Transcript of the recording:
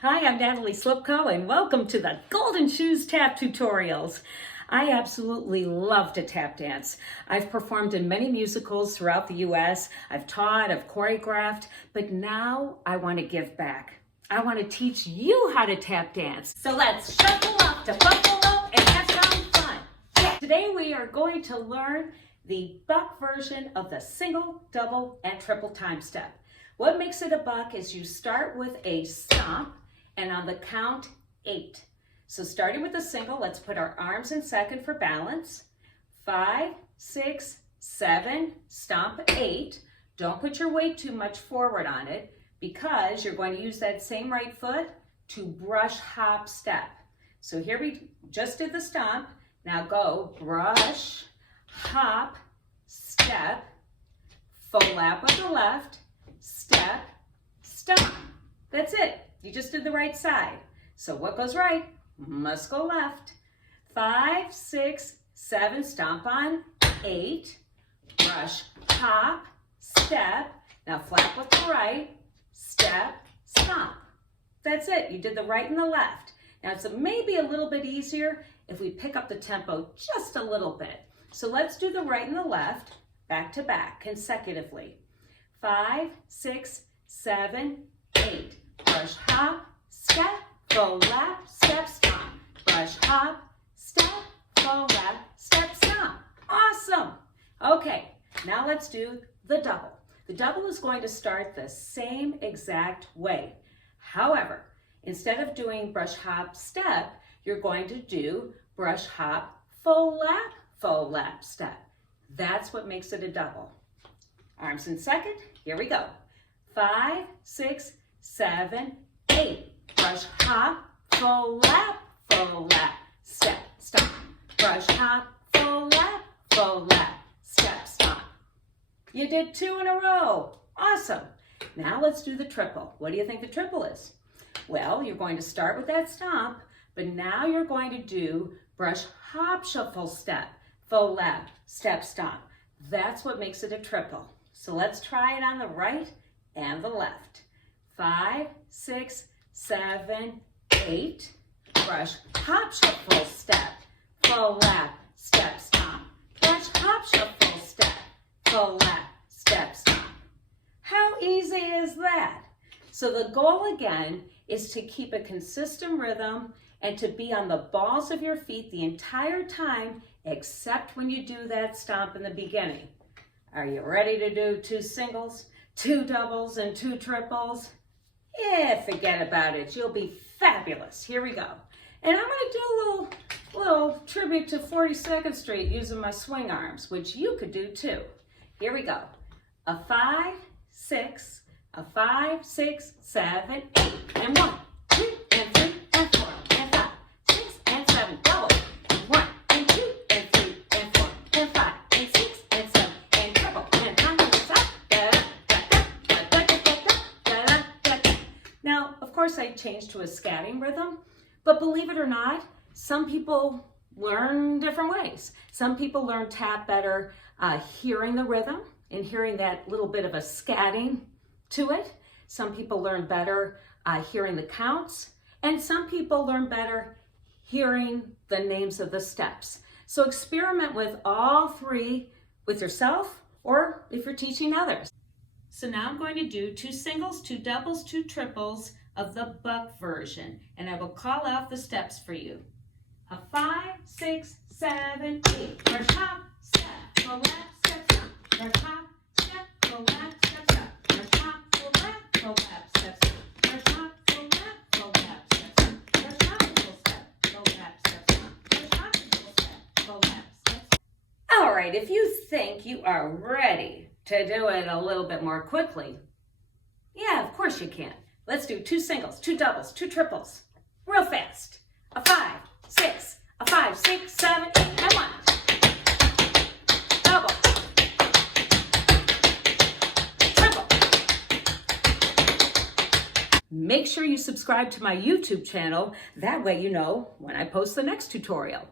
Hi, I'm Natalie Slipko and welcome to the Golden Shoes Tap Tutorials. I absolutely love to tap dance. I've performed in many musicals throughout the U.S. I've taught, I've choreographed, but now I want to give back. I want to teach you how to tap dance. So let's shuffle up to buffalo and have some fun. Yeah. Today we are going to learn the buck version of the single, double, and triple time step. What makes it a buck is you start with a stomp and on the count 8. So starting with a single, let's put our arms in second for balance. 5, 6, 7, stomp 8. Don't put your weight too much forward on it because you're going to use that same right foot to brush, hop, step. So here we just did the stomp. Now go brush, hop, step, full lap with the left, step, stomp. That's it. You just did the right side. So what goes right must go left. 5, 6, 7, stomp on 8, brush, hop, step. Now flap with the right, step, stomp. That's it. You did the right and the left. Now it's maybe a little bit easier if we pick up the tempo just a little bit. So let's do the right and the left back to back consecutively. 5, 6, 7, 8. Brush, hop, step, full lap, step, stomp. Brush, hop, step, full lap, step, stomp. Awesome. Okay, now let's do the double. The double is going to start the same exact way. However, instead of doing brush, hop, step, you're going to do brush, hop, full lap, step. That's what makes it a double. Arms in second, here we go. 5, 6, 7, 8. Brush, hop, full lap, step, stomp. Brush, hop, full lap, step, stomp. You did 2 in a row. Awesome. Now let's do the triple. What do you think the triple is? Well, you're going to start with that stomp, but now you're going to do brush, hop, shuffle, step, full lap, step, stomp. That's what makes it a triple. So let's try it on the right and the left. 5, 6, 7, 8. Brush, hop, shuffle, step, full lap, step, stomp. Brush, hop, shuffle, step, full lap, step, stomp. How easy is that? So the goal again is to keep a consistent rhythm and to be on the balls of your feet the entire time except when you do that stomp in the beginning. Are you ready to do 2 singles, 2 doubles, and 2 triples? Yeah, forget about it. You'll be fabulous. Here we go. And I'm going to do a little tribute to 42nd Street using my swing arms, which you could do too. Here we go. A 5, 6, a 5, 6, 7, 8, and 1, 2, and 3, and 4, and 5, 6, and 7, double, and 1, and 2, and 3, and 4, and 5, and 6, and 7, and triple, and 9, and stop, da-da-da-da-da-da-da-da-da-da. Now, of course, I changed to a scatting rhythm, but believe it or not, some people learn different ways. Some people learn tap better hearing the rhythm and hearing that little bit of a scatting to it. Some people learn better hearing the counts, and some people learn better hearing the names of the steps. So experiment with all 3 with yourself or if you're teaching others. So now I'm going to do 2 singles, 2 doubles, 2 triples of the buck version, and I will call out the steps for you. A 5, 6, 7, 8. Brush, hop, step, full lap, step, stomp. Brush, hop, step, full lap, step, stomp. Brush, hop, full lap, step, stomp. Brush, hop, full lap, step, stomp. Brush, hop, full lap, step, stomp. Brush, hop, full lap, step, stomp. All right, if you think you are ready to do it a little bit more quickly, yeah, of course you can. Let's do 2 singles, 2 doubles, 2 triples, real fast. A 5, 6, a 5, 6, 7, 8, and 1. Double. Triple. Make sure you subscribe to my YouTube channel. That way you know when I post the next tutorial.